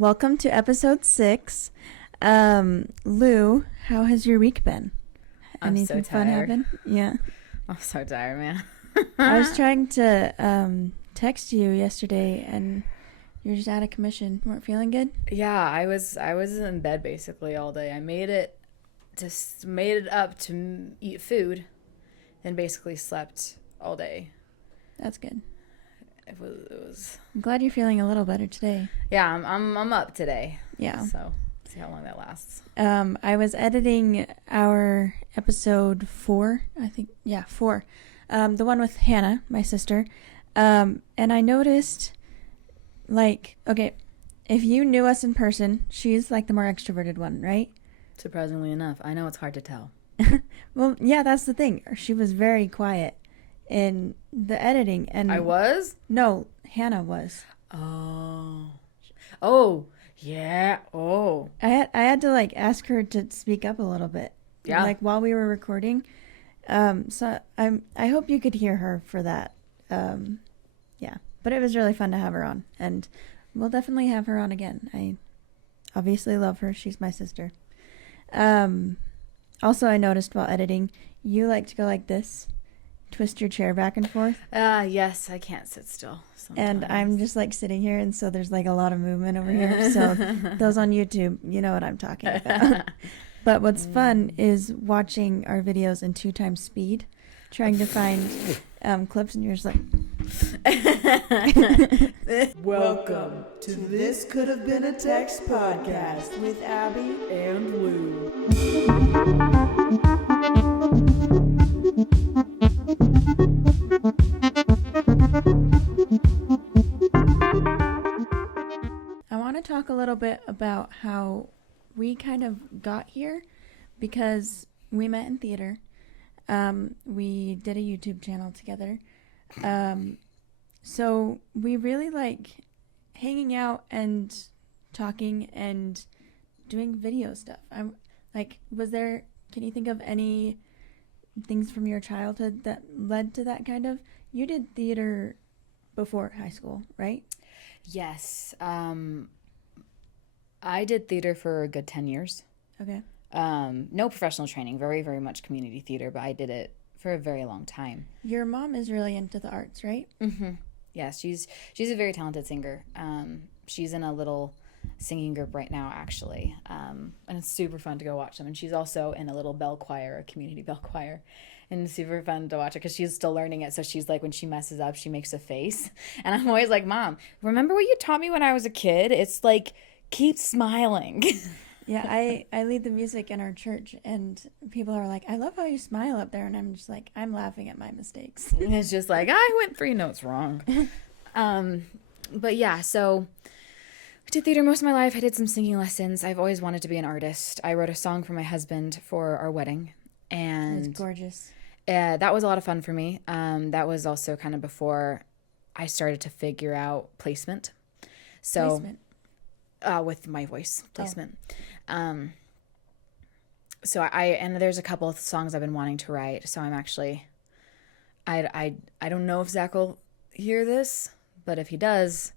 Welcome to episode 6. Lou, how has your week been? I'm Anything so fun tired. happen? Yeah. I'm so tired, man. I was trying to text you yesterday and you're just out of commission. Weren't feeling good? Yeah, I was in bed basically all day. I made it up to eat food, then basically slept all day. That's good. It was. I'm glad you're feeling a little better today. Yeah, I'm up today. Yeah. So see how long that lasts. I was editing our episode 4, I think. Yeah, 4. The one with Hannah, my sister. And I noticed, okay, if you knew us in person, she's like the more extroverted one, right? Surprisingly enough, I know it's hard to tell. Well, yeah, that's the thing. She was very quiet in the editing. And I was? No, Hannah was. Oh, yeah. Oh. I had to ask her to speak up a little bit. Yeah. While we were recording. So I hope you could hear her for that. Yeah. But it was really fun to have her on, and we'll definitely have her on again. I obviously love her. She's my sister. Also, I noticed while editing, you like to go like this, twist your chair back and forth. Yes, I can't sit still sometimes. And I'm just sitting here, and so there's a lot of movement over here. So those on YouTube, you know what I'm talking about. But what's fun is watching our videos in 2 times speed, trying to find clips, and you're just like... Welcome to This Could Have Been a Text podcast with Abi and Lu. I want to talk a little bit about how we kind of got here, because we met in theater. We did a YouTube channel together. So we really like hanging out and talking and doing video stuff. I'm can you think of any things from your childhood that led to that kind of? You did theater before high school, right? Yes. I did theater for a good 10 years. Okay. No professional training, very, very much community theater, but I did it for a very long time. Your mom is really into the arts, right? Mm-hmm. Yeah, she's a very talented singer. She's in a little singing group right now, actually, and it's super fun to go watch them. And she's also in a little bell choir, a community bell choir, and it's super fun to watch her because she's still learning it. So she's when she messes up, she makes a face, and I'm always like, Mom, remember what you taught me when I was a kid? It's keep smiling. Yeah, I lead the music in our church, and people are like, I love how you smile up there. And I'm just I'm laughing at my mistakes. And it's just I went 3 notes wrong. But yeah, so I did theater most of my life. I did some singing lessons. I've always wanted to be an artist. I wrote a song for my husband for our wedding. And it's gorgeous. That was a lot of fun for me. That was also kind of before I started to figure out placement. With my voice placement. So and there's a couple of songs I've been wanting to write. So I'm actually, I don't know if Zach will hear this, but if he does,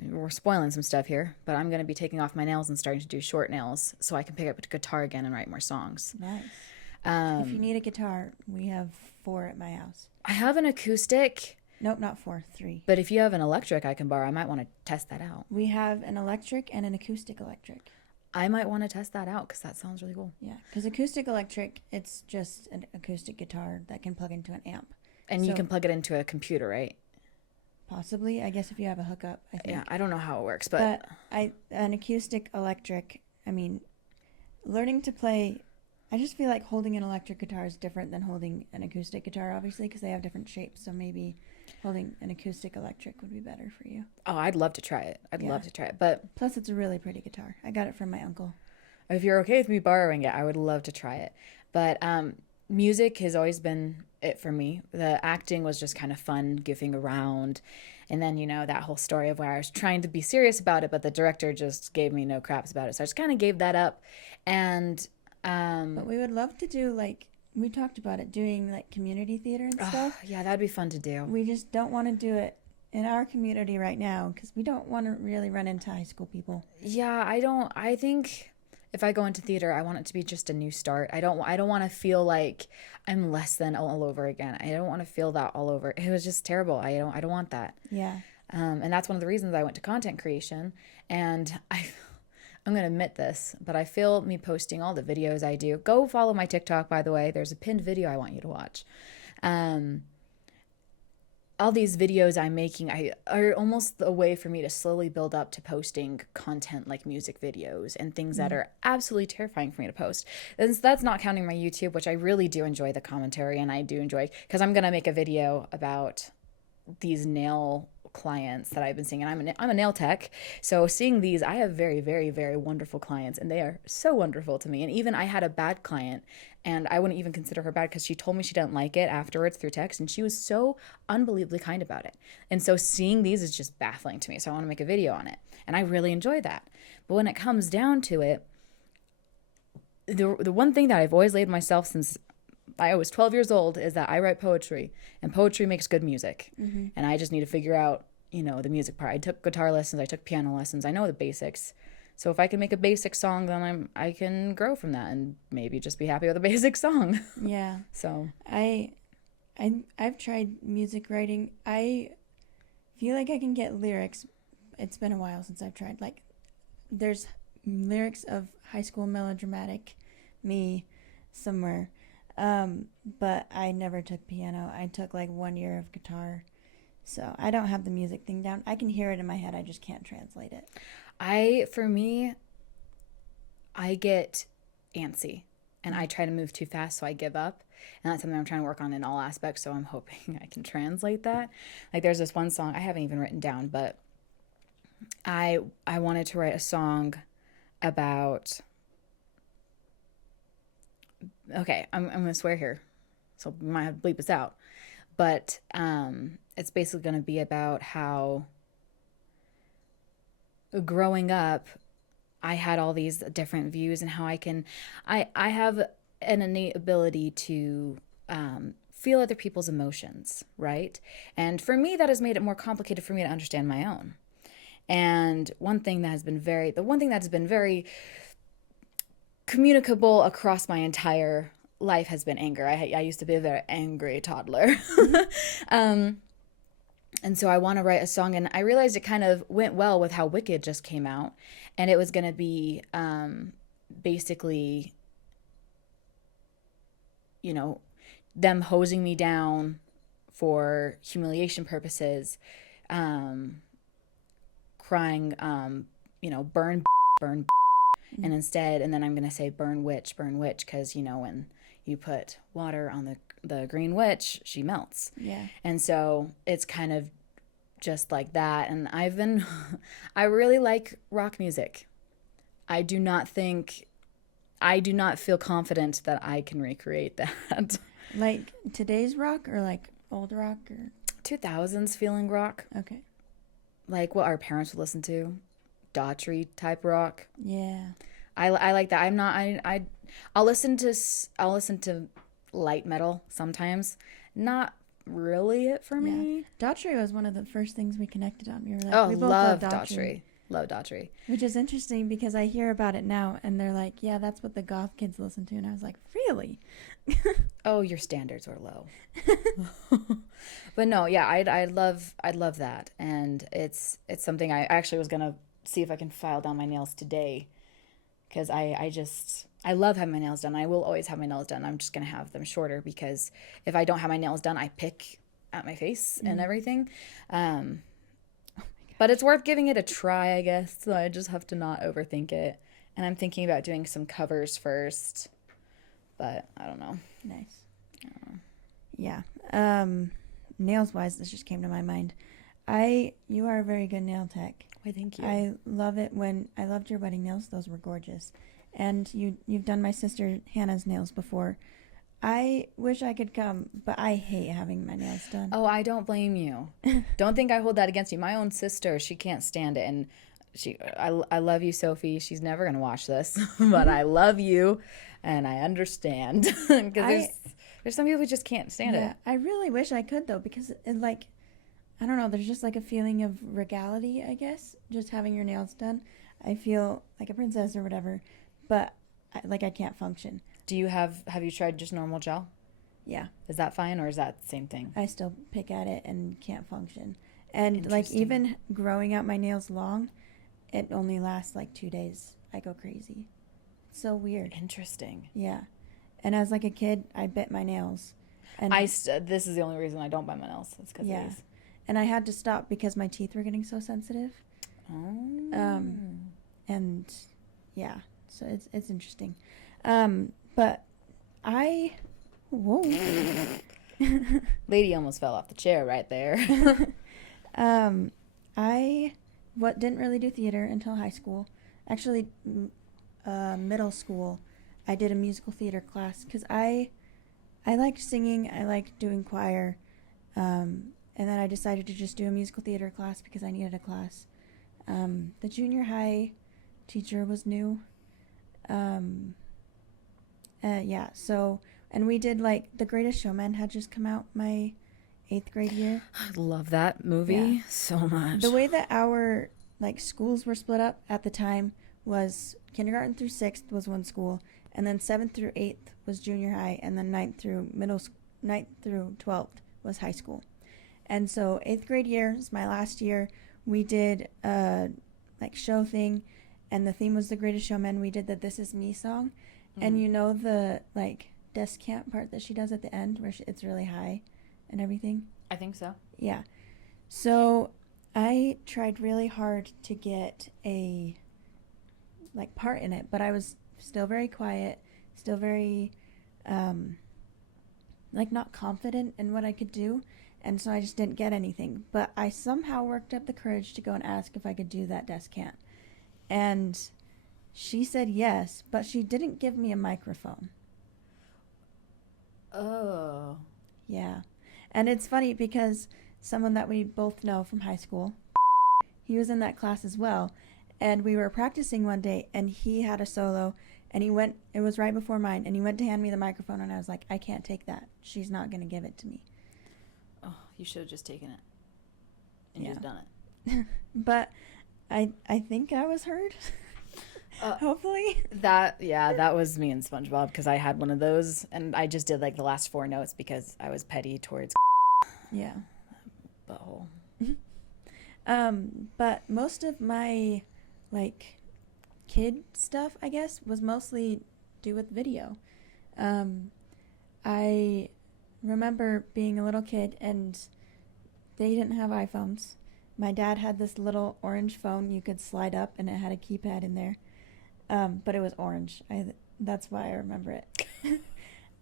we're spoiling some stuff here, but I'm going to be taking off my nails and starting to do short nails so I can pick up a guitar again and write more songs. Nice. If you need a guitar, we have 4 at my house. I have an acoustic. Nope, not 4, 3. But if you have an electric I can borrow, I might want to test that out. We have an electric and an acoustic electric. I might want to test that out because that sounds really cool. Yeah, because acoustic electric, it's just an acoustic guitar that can plug into an amp. And you can plug it into a computer, right? Possibly, I guess if you have a hookup, I think. Yeah, I don't know how it works, but an acoustic electric, learning to play, I just feel like holding an electric guitar is different than holding an acoustic guitar, obviously, because they have different shapes. So maybe holding an acoustic electric would be better for you. Oh, I'd love to try it. I'd love to try it. But plus, it's a really pretty guitar. I got it from my uncle. If you're okay with me borrowing it, I would love to try it. But music has always been it for me. The acting was just kind of fun, goofing around. And then, that whole story of where I was trying to be serious about it, but the director just gave me no craps about it. So I just kind of gave that up. And but we would love to do we talked about it, doing community theater and stuff. Yeah, that'd be fun to do. We just don't want to do it in our community right now, because we don't want to really run into high school people. Yeah, I think if I go into theater, I want it to be just a new start. I don't want to feel like I'm less than all over again. I don't want to feel that all over. It was just terrible. I don't want that. Yeah. And that's one of the reasons I went to content creation. And I'm going to admit this, but I feel me posting all the videos I do. Go follow my TikTok, by the way. There's a pinned video I want you to watch. All these videos I'm making are almost a way for me to slowly build up to posting content like music videos and things that are absolutely terrifying for me to post. And that's not counting my YouTube, which I really do enjoy the commentary, and I do enjoy, because I'm going to make a video about these nail clients that I've been seeing. And I'm a nail tech. So seeing these, I have very, very, very wonderful clients, and they are so wonderful to me. And even I had a bad client, and I wouldn't even consider her bad because she told me she didn't like it afterwards through text, and she was so unbelievably kind about it. And so seeing these is just baffling to me. So I want to make a video on it, and I really enjoy that. But when it comes down to it, the one thing that I've always laid myself since I was 12 years old is that I write poetry, and poetry makes good music. And I just need to figure out, the music part. I took guitar lessons, I took piano lessons, I know the basics. So if I can make a basic song, then I can grow from that and maybe just be happy with a basic song. Yeah. So I've tried music writing. I feel like I can get lyrics. It's been a while since I've tried. Like, there's lyrics of High School Melodramatic me somewhere. But I never took piano. I took like 1 year of guitar. So I don't have the music thing down. I can hear it in my head. I just can't translate it. For me, I get antsy and I try to move too fast, so I give up. And that's something I'm trying to work on in all aspects. So I'm hoping I can translate that. Like, there's this one song I haven't even written down, but I wanted to write a song about, okay, I'm going to swear here, so we might have to bleep this out. But it's basically going to be about how growing up, I had all these different views, and how I have an innate ability to feel other people's emotions, right? And for me, that has made it more complicated for me to understand my own. And the one thing that has been very communicable across my entire life has been anger. I used to be a very angry toddler. And so I want to write a song, and I realized it kind of went well with how Wicked just came out, and it was going to be basically, them hosing me down for humiliation purposes, crying, burn, burn, and then I'm going to say burn witch, because, when you put water on the green witch, she melts. Yeah. And so it's kind of just like that. And I really like rock music. I do not feel confident that I can recreate that. Like today's rock, or like old rock, or 2000s feeling rock. Okay. Like what our parents would listen to. Daughtry type rock. Yeah. I like that. I'll listen to light metal sometimes. Not really it for me. Daughtry was one of the first things we connected on. We were like, oh, we both love Daughtry. Love Daughtry. Which is interesting because I hear about it now, and they're like, yeah, that's what the goth kids listen to. And I was like, really? Oh, your standards were low. But no, yeah, I'd love that. And it's something I actually was going to see if I can file down my nails today, because I love having my nails done. I will always have my nails done. I'm just going to have them shorter, because if I don't have my nails done, I pick at my face and everything. But it's worth giving it a try, I guess. So I just have to not overthink it. And I'm thinking about doing some covers first, but I don't know. Nice. Yeah. Nails wise, this just came to my mind. You are a very good nail tech. Why, thank you. I love it I loved your wedding nails. Those were gorgeous. And you've done my sister Hannah's nails before. I wish I could come, but I hate having my nails done. Oh, I don't blame you. Don't think I hold that against you. My own sister, she can't stand it. And I love you, Sophie. She's never going to watch this, but I love you, and I understand. Because there's some people who just can't stand it. I really wish I could, though, because I don't know, there's just like a feeling of regality, I guess, just having your nails done. I feel like a princess or whatever, but I can't function. Have you tried just normal gel? Yeah. Is that fine, or is that the same thing? I still pick at it and can't function. And like Interesting. even growing out my nails long, it only lasts like 2 days. I go crazy. It's so weird. Interesting. Yeah. And as like a kid, I bit my nails. And This is the only reason I don't bite my nails. It's because yeah. of these. And I had to stop because my teeth were getting so sensitive. Oh. And yeah, so it's interesting. But whoa. Lady almost fell off the chair right there. I didn't really do theater until high school. Actually, middle school, I did a musical theater class because I liked singing. I liked doing choir. And then I decided to just do a musical theater class because I needed a class. The junior high teacher was new. Yeah, so, and we did like The Greatest Showman had just come out my 8th grade year. I love that movie so much. The way that our like schools were split up at the time was kindergarten through 6th was one school, and then 7th through 8th was junior high, and then 9th through 12th was high school. And so 8th grade year is my last year. We did a like show thing, and the theme was The Greatest Showman. We did the This Is Me song. And you know the like descant part that she does at the end where it's really high and everything? I think so. Yeah. So I tried really hard to get a like part in it, but I was still very quiet, still very like not confident in what I could do, and so I just didn't get anything. But I somehow worked up the courage to go and ask if I could do that descant. And she said yes, but she didn't give me a microphone. Oh. Yeah. And it's funny because someone that we both know from high school, he was in that class as well. And we were practicing one day, and he had a solo, and it was right before mine, and he went to hand me the microphone, and I was like, I can't take that. She's not going to give it to me. Oh, you should have just taken it. And just done it. But I think I was heard. Hopefully. That was me and SpongeBob, because I had one of those, and I just did like the last 4 notes because I was petty towards Yeah. butthole. But most of my like kid stuff, I guess, was mostly do with video. I remember being a little kid and they didn't have iPhones. My dad had this little orange phone you could slide up, and it had a keypad in there. But it was orange. That's why I remember it.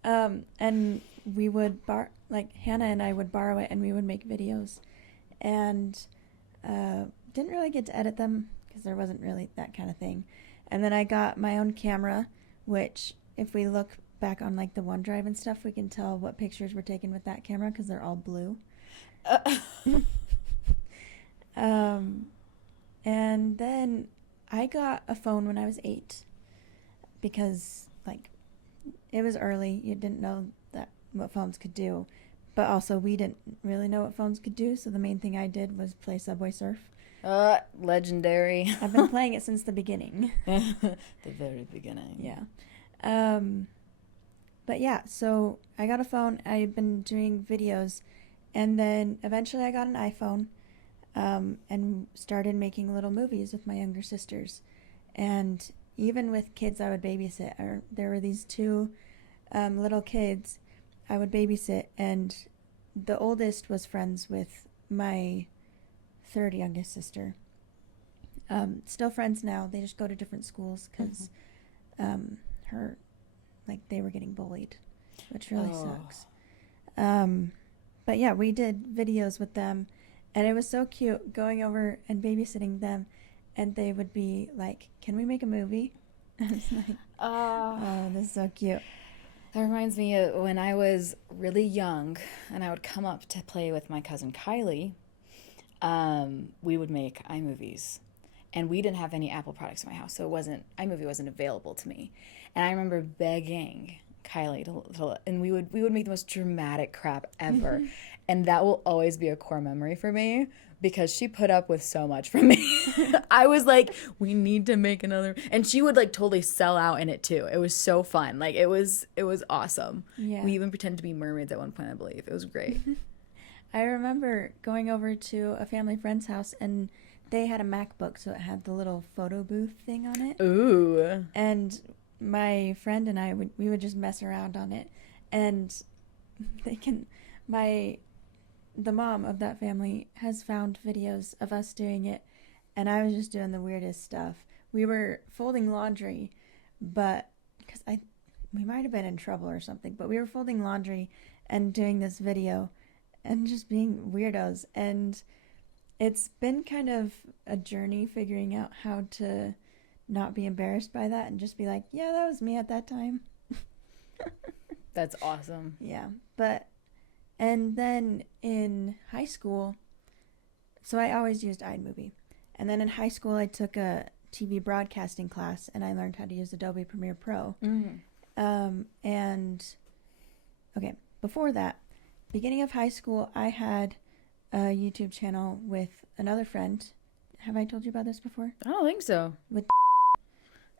And we would Hannah and I would borrow it, and we would make videos. And didn't really get to edit them because there wasn't really that kind of thing. And then I got my own camera, which if we look back on like the OneDrive and stuff, we can tell what pictures were taken with that camera because they're all blue. And then I got a phone when I was 8 because like it was early. You didn't know what phones could do, but also we didn't really know what phones could do. So the main thing I did was play Subway Surf. Legendary. I've been playing it since the beginning. The very beginning. Yeah. But yeah, so I got a phone. I've been doing videos, and then eventually I got an iPhone. And started making little movies with my younger sisters. And even with kids I would babysit, there were these 2 little kids I would babysit, and the oldest was friends with my 3rd youngest sister. Still friends now. They just go to different schools because they were getting bullied, which really sucks. But yeah, we did videos with them. And it was so cute going over and babysitting them, and they would be like, "Can we make a movie?" I was like, "Oh, this is so cute." That reminds me of when I was really young, and I would come up to play with my cousin Kylie. We would make iMovies, and we didn't have any Apple products in my house, so iMovie wasn't available to me. And I remember begging Kylie and we would make the most dramatic crap ever. And that will always be a core memory for me because she put up with so much from me. I was like, we need to make another. And she would like totally sell out in it too. It was so fun. Like it was awesome. Yeah. We even pretended to be mermaids at one point, I believe. It was great. I remember going over to a family friend's house and they had a MacBook, so it had the little photo booth thing on it. Ooh. And my friend and I we would just mess around on it. And the mom of that family has found videos of us doing it, and I was just doing the weirdest stuff. We were folding laundry, but because we might have been in trouble or something, but we were folding laundry and doing this video and just being weirdos. And it's been kind of a journey figuring out how to not be embarrassed by that and just be like, yeah, that was me at that time. That's awesome. Yeah, and then in high school, so I always used iMovie. And then in high school, I took a TV broadcasting class, and I learned how to use Adobe Premiere Pro. And, okay, before that, beginning of high school, I had a YouTube channel with another friend. Have I told you about this before? I don't think so.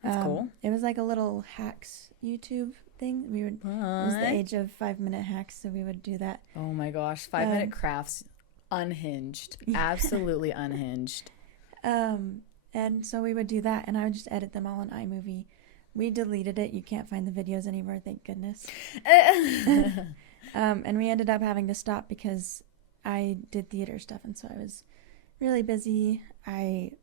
That's cool. It was like a little hacks YouTube thing. It was the age of 5-minute hacks, so we would do that. Oh my gosh, 5-minute crafts, unhinged, absolutely unhinged. And so we would do that, and I would just edit them all in iMovie. We deleted it. You can't find the videos anymore, thank goodness. And we ended up having to stop because I did theater stuff, and so I was really busy. I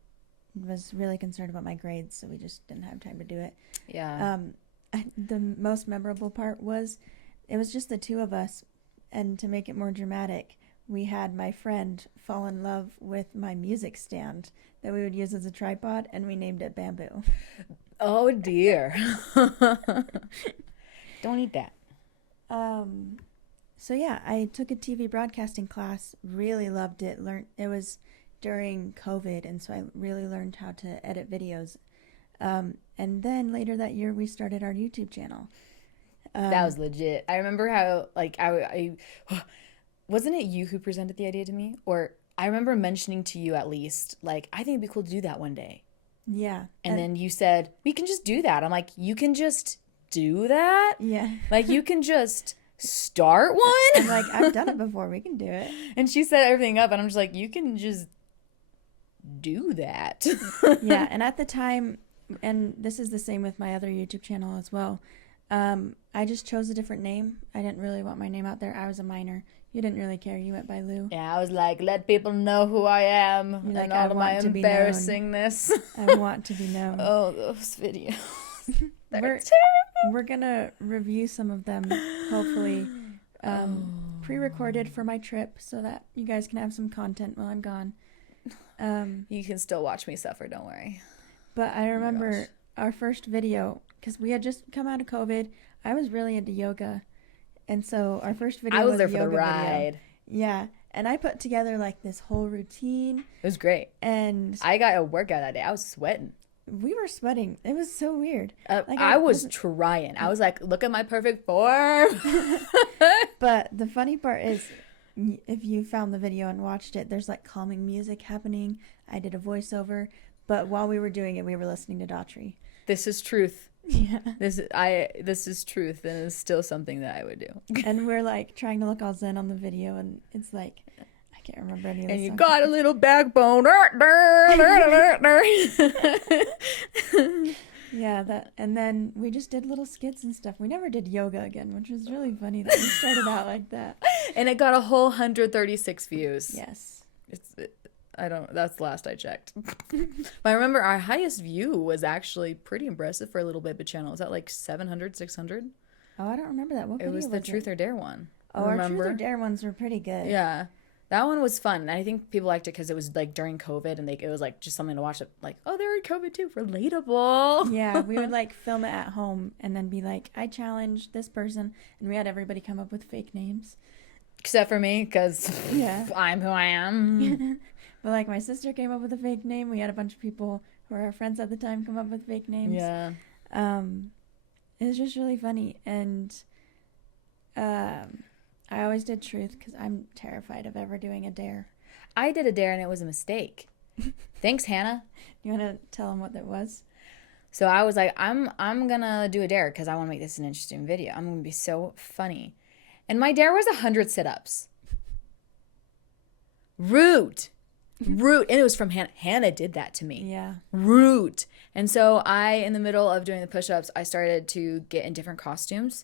was really concerned about my grades, so we just didn't have time to do it. Yeah. The most memorable part was it was just the two of us, and to make it more dramatic, we had my friend fall in love with my music stand that we would use as a tripod, and we named it Bamboo. Oh dear. Don't eat that. So yeah, I took a TV broadcasting class, really loved it. It was during COVID, and so I really learned how to edit videos. And then later that year, we started our YouTube channel. That was legit. I remember how, like, I wasn't it you who presented the idea to me? Or I remember mentioning to you at least, like, I think it'd be cool to do that one day. Yeah. And then you said, we can just do that. I'm like, you can just do that? Yeah. Like, you can just start one? I'm like, I've done it before. We can do it. And she set everything up, and I'm just like, you can just do that. Yeah. And at the time, and this is the same with my other YouTube channel as well, I just chose a different name. I didn't really want my name out there. I was a minor. You didn't really care. You went by Lu. Yeah, I was like, let people know who I am and all of my embarrassingness. I want to be known. Oh, those videos. We're going to review some of them, hopefully, pre-recorded for my trip so that you guys can have some content while I'm gone. You can still watch me suffer, don't worry. But I remember our first video, because we had just come out of COVID. I was really into yoga. And so our first video was there for the ride. Video. Yeah. And I put together like this whole routine. It was great. And I got a workout that day. I was sweating. We were sweating. It was so weird. Like I was trying. I was like, look at my perfect form. But the funny part is, if you found the video and watched it, there's like calming music happening. I did a voiceover. But while we were doing it, we were listening to Daughtry. This is truth. Yeah. This is truth, and it's still something that I would do. And we're like trying to look all zen on the video, and it's like, I can't remember any of the And you songs. got a little backbone. Yeah, and then we just did little skits and stuff. We never did yoga again, which was really funny that we started out like that. And it got a whole 136 views. Yes. That's the last I checked. But I remember our highest view was actually pretty impressive for a little baby channel. Was that like 700, 600? Oh, I don't remember that. What video was the Truth or Dare one. Oh, our Truth or Dare ones were pretty good. Yeah. That one was fun. I think people liked it because it was like during COVID, and it was like just something to watch. Like, oh, they're in COVID too. Relatable. Yeah, we would like film it at home and then be like, I challenged this person, and we had everybody come up with fake names. Except for me, because I'm who I am. But like my sister came up with a fake name. We had a bunch of people who were our friends at the time come up with fake names. Yeah. It was just really funny. And I always did truth because I'm terrified of ever doing a dare. I did a dare and it was a mistake. Thanks, Hannah. You want to tell them what that was? So I was like, I'm gonna do a dare because I want to make this an interesting video. I'm gonna be so funny. And my dare was 100 sit-ups. Rude. And it was from Hannah. Hannah did that to me. Yeah. Rude. And so in the middle of doing the push-ups, I started to get in different costumes.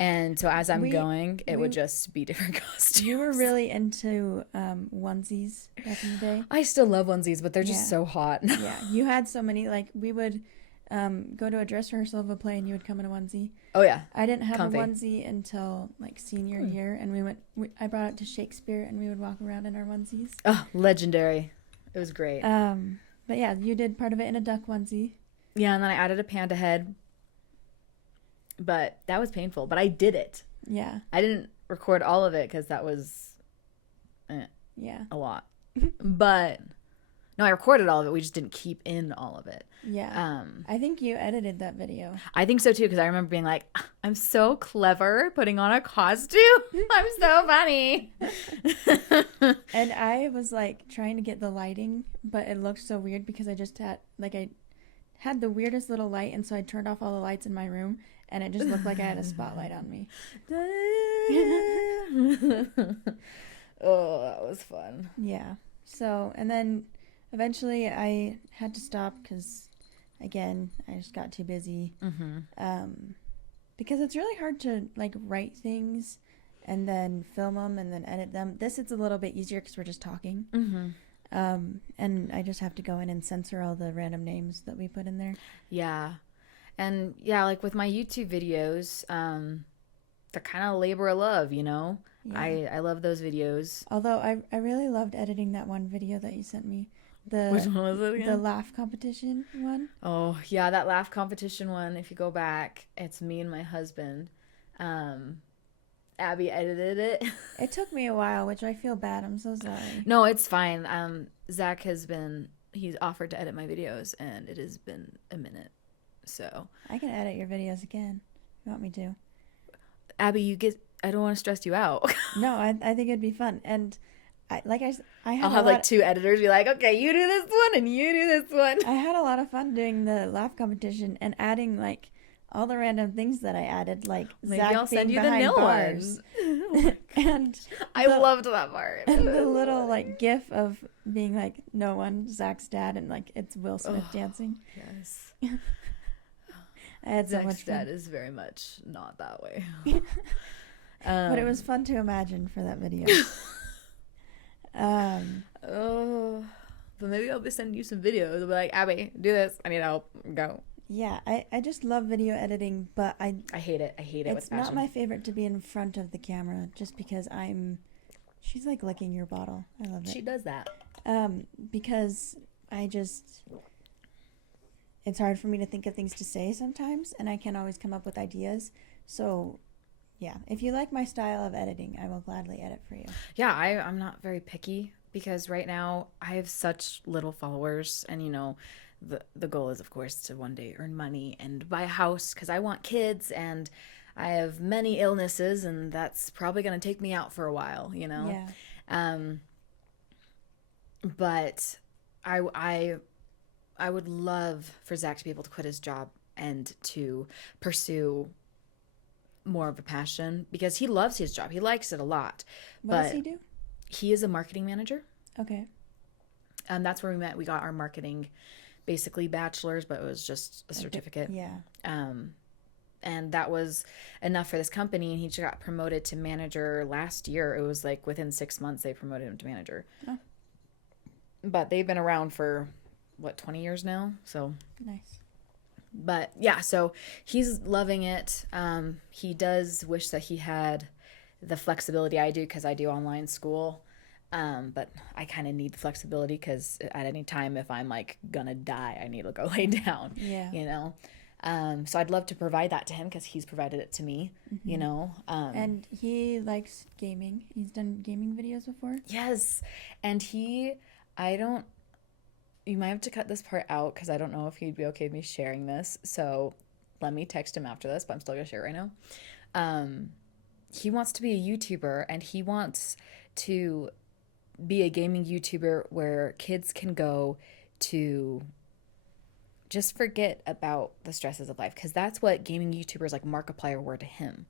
And so as I'm going, it would just be different costumes. You were really into onesies back in the day. I still love onesies, but they're just so hot. Yeah, you had so many. Like, we would go to a dress rehearsal of a play, and you would come in a onesie. Oh, yeah. I didn't have Comfy. a onesie until, like, senior year, and I brought it to Shakespeare, and we would walk around in our onesies. Oh, legendary. It was great. But, yeah, you did part of it in a duck onesie. Yeah, and then I added a panda head. But that was painful. But I did it. Yeah. I didn't record all of it because that was a lot. But no, I recorded all of it. We just didn't keep in all of it. Yeah. I think you edited that video. I think so too, because I remember being like, I'm so clever putting on a costume. I'm so funny. And I was like trying to get the lighting, but it looked so weird because I had the weirdest little light, and so I turned off all the lights in my room, and it just looked like I had a spotlight on me. Oh, that was fun. Yeah. So, and then eventually I had to stop because, again, I just got too busy. Because it's really hard to, like, write things and then film them and then edit them. This is a little bit easier because we're just talking. And I just have to go in and censor all the random names that we put in there. Yeah. And yeah, like with my YouTube videos, they're kind of labor of love, you know? Yeah. I love those videos. Although I really loved editing that one video that you sent me. Which one was it again? The laugh competition one. Oh, yeah, that laugh competition one. If you go back, it's me and my husband. Abby edited it. It took me a while, which I feel bad. I'm so sorry. No, it's fine. Zach he's offered to edit my videos, and it has been a minute. So I can edit your videos again. You want me to? Abby, I don't want to stress you out. No, I think it'd be fun. And I'll have like two editors be like, okay, you do this one and you do this one. I had a lot of fun doing the laugh competition and adding like all the random things that I added, like maybe Zach I'll send being you the behind nil bars. ones. And I loved that part. And the little like gif of being like no one, Zach's dad, and like it's Will Smith dancing. Yes. I had so Zach's much fun. dad is very much not that way. But it was fun to imagine for that video. But maybe I'll be sending you some videos. I'll be like, Abby, do this. I need help. Go. Yeah, I just love video editing, but I hate it. I hate it with passion. It's not my favorite to be in front of the camera just because she's like licking your bottle. I love it. She does that. Because it's hard for me to think of things to say sometimes, and I can't always come up with ideas. So, yeah, if you like my style of editing, I will gladly edit for you. Yeah, I'm not very picky because right now I have such little followers, and you know, the goal is of course to one day earn money and buy a house because I want kids, and I have many illnesses, and that's probably going to take me out for a while, you know. Yeah. But I would love for Zach to be able to quit his job and to pursue more of a passion because he loves his job. He likes it a lot. What does he do? He is a marketing manager. Okay. That's where we met. We got our marketing, basically bachelor's, but it was just a certificate. Yeah. And that was enough for this company. And he just got promoted to manager last year. It was like within 6 months they promoted him to manager. Oh. But they've been around for 20 years now? So nice. But yeah, so he's loving it. He does wish that he had the flexibility I do because I do online school. But I kind of need the flexibility because at any time, if I'm like gonna die, I need to go lay down. Yeah. You know. So I'd love to provide that to him because he's provided it to me. Mm-hmm. You know. And he likes gaming. He's done gaming videos before. Yes, and you might have to cut this part out because I don't know if he'd be okay with me sharing this. So let me text him after this, but I'm still going to share it right now. he wants to be a YouTuber, and he wants to be a gaming YouTuber where kids can go to just forget about the stresses of life, because that's what gaming YouTubers like Markiplier were to him.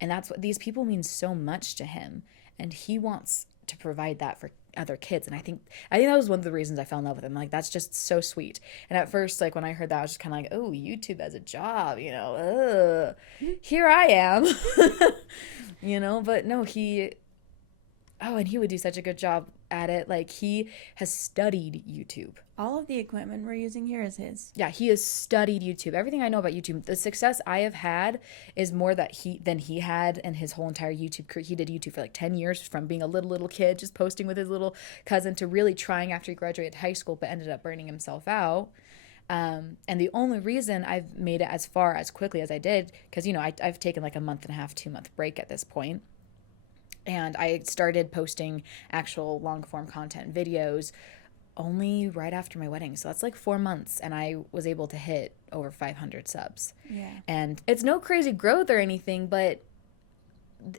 And that's what these people mean so much to him, and he wants to provide that for other kids. And I think that was one of the reasons I fell in love with him. Like, that's just so sweet. And at first, like, when I heard that, I was just kind of like, oh, YouTube as a job, here I am. But no, and he would do such a good job at it. Like, he has studied YouTube. All of the equipment we're using here is his. Yeah, he has studied YouTube. Everything I know about YouTube, the success I have had is more than he had in his whole entire YouTube career. He did YouTube for like 10 years, from being a little kid just posting with his little cousin to really trying after he graduated high school, but ended up burning himself out. And the only reason I've made it as far as quickly as I did, because I've taken like a month and a half, 2-month break at this point. And I started posting actual long form content videos only right after my wedding. So that's like 4 months, and I was able to hit over 500 subs. Yeah. And it's no crazy growth or anything, but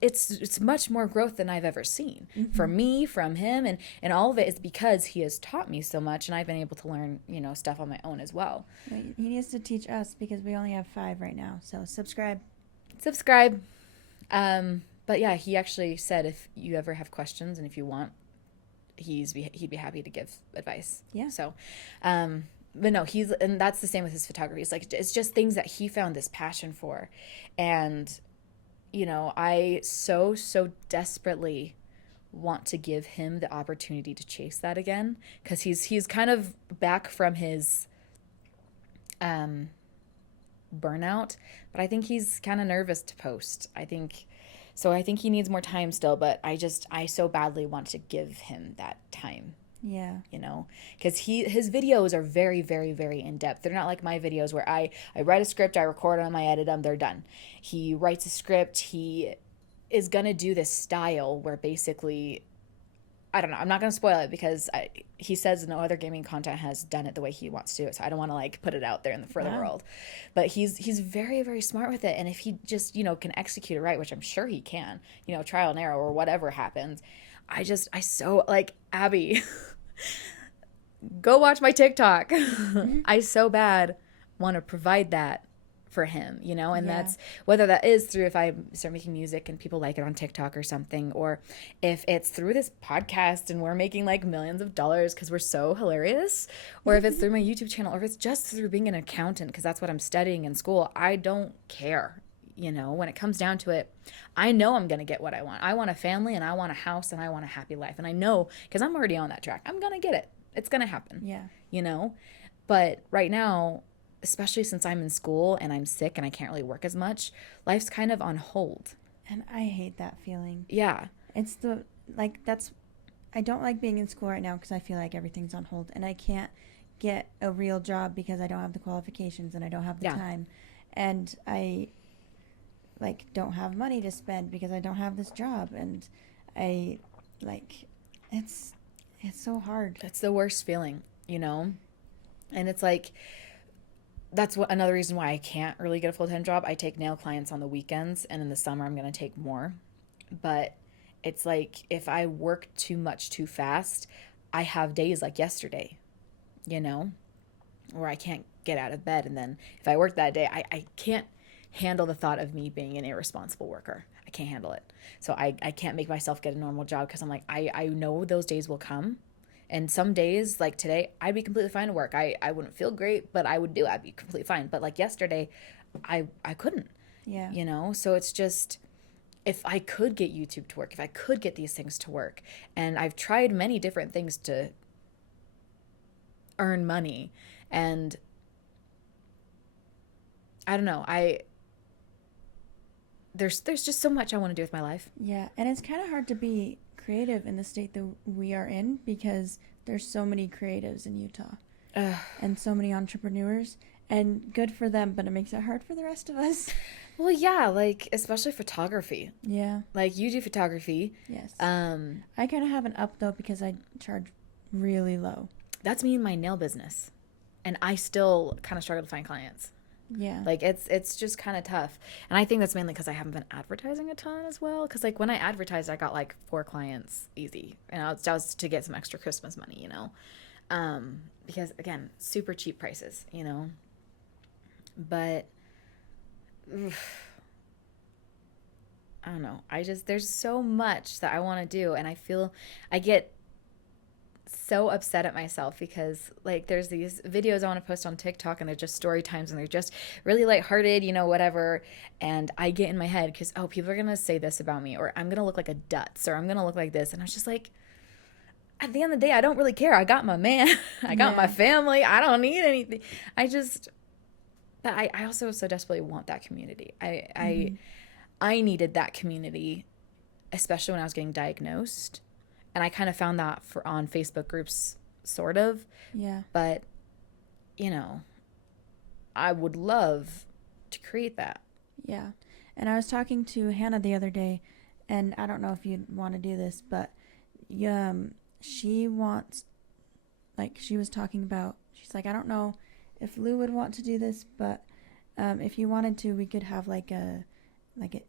it's much more growth than I've ever seen from me, from him, and all of it is because he has taught me so much, and I've been able to learn, stuff on my own as well. He needs to teach us, because we only have 5 right now. So subscribe. But yeah, he actually said if you ever have questions and if you want, he'd be happy to give advice. Yeah. So, but no, and that's the same with his photography. It's like, it's just things that he found this passion for. And, I so desperately want to give him the opportunity to chase that again. 'Cause he's kind of back from his, burnout, but I think he's kind of nervous to post. I think he needs more time still, but I so badly want to give him that time. Yeah. Because his videos are very, very, very in-depth. They're not like my videos where I write a script, I record them, I edit them, they're done. He writes a script. He is going to do this style where basically, I don't know, I'm not going to spoil it, because he says no other gaming content has done it the way he wants to do it. So I don't want to like put it out there for the world. But he's very, very smart with it. And if he just, can execute it right, which I'm sure he can, trial and error or whatever happens. I so like, Abby, go watch my TikTok. I so bad want to provide that for him, and that's whether that is through if I start making music and people like it on TikTok or something, or if it's through this podcast and we're making like millions of dollars because we're so hilarious, or if it's through my YouTube channel, or if it's just through being an accountant because that's what I'm studying in school. I don't care. When it comes down to it, I know I'm going to get what I want. I want a family, and I want a house, and I want a happy life. And I know, because I'm already on that track, I'm going to get it. It's going to happen. Yeah. But right now, especially since I'm in school and I'm sick and I can't really work as much, life's kind of on hold. And I hate that feeling. Yeah. It's I don't like being in school right now because I feel like everything's on hold, and I can't get a real job because I don't have the qualifications and I don't have the time. And I don't have money to spend because I don't have this job, and it's so hard. It's the worst feeling, and it's like, that's another reason why I can't really get a full-time job. I take nail clients on the weekends, and in the summer I'm going to take more. But it's like, if I work too much too fast, I have days like yesterday, where I can't get out of bed. And then if I work that day, I can't handle the thought of me being an irresponsible worker. I can't handle it. So I can't make myself get a normal job, because I'm like, I know those days will come. And some days, like today, I'd be completely fine to work. I wouldn't feel great, but I'd be completely fine. But like yesterday, I couldn't. Yeah. So it's just, if I could get YouTube to work, if I could get these things to work, and I've tried many different things to earn money, and I don't know, there's just so much I want to do with my life. Yeah, and it's kind of hard to be creative in the state that we are in, because there's so many creatives in Utah. And so many entrepreneurs, and good for them, but it makes it hard for the rest of us. Well, yeah, like especially photography. Yeah. Like, you do photography. Yes. I kind of have an up though, because I charge really low. That's me in my nail business, and I still kind of struggle to find clients. Yeah. Like it's just kind of tough. And I think that's mainly because I haven't been advertising a ton as well. Because like when I advertised, I got like 4 clients easy, and that was to get some extra Christmas money, you know. Because again, super cheap prices, you know. But I don't know. There's so much that I want to do, and I get so upset at myself because like there's these videos I want to post on TikTok, and they're just story times, and they're just really lighthearted, you know, whatever. And I get in my head because, oh, people are going to say this about me, or I'm going to look like a dutz, or I'm going to look like this. And I was just like, at the end of the day, I don't really care. I got my man. I got my family. I don't need anything. I also so desperately want that community. I needed that community, especially when I was getting diagnosed. And I kind of found that on Facebook groups, sort of. Yeah. But, you know, I would love to create that. Yeah. And I was talking to Hannah the other day, and I don't know if you'd want to do this, but she wants, like, she was talking about, she's like, I don't know if Lou would want to do this, but if you wanted to, we could have like an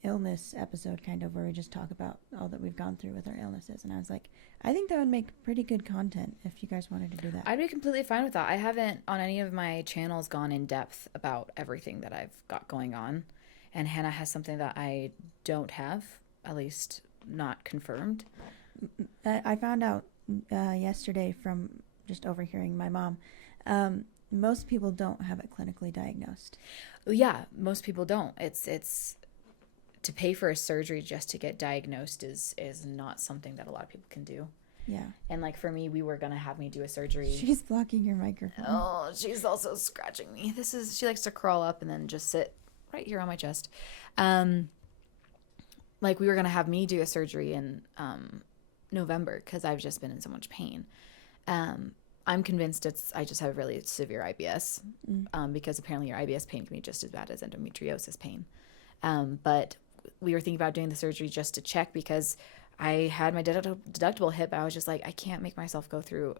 illness episode kind of where we just talk about all that we've gone through with our illnesses. And I was like, I think that would make pretty good content if you guys wanted to do that. I'd be completely fine with that. I haven't on any of my channels gone in depth about everything that I've got going on. And Hannah has something that I don't have, at least not confirmed. I found out yesterday from just overhearing my mom. Most people don't have it clinically diagnosed. Yeah, most people don't. It's to pay for a surgery just to get diagnosed is not something that a lot of people can do. Yeah. And like for me, we were going to have me do a surgery. She's blocking your microphone. Oh, she's also scratching me. She likes to crawl up and then just sit right here on my chest. Like we were going to have me do a surgery in November because I've just been in so much pain. I'm convinced I just have really severe IBS because apparently your IBS pain can be just as bad as endometriosis pain. But we were thinking about doing the surgery just to check because I had my deductible hit, but I was just like, I can't make myself go through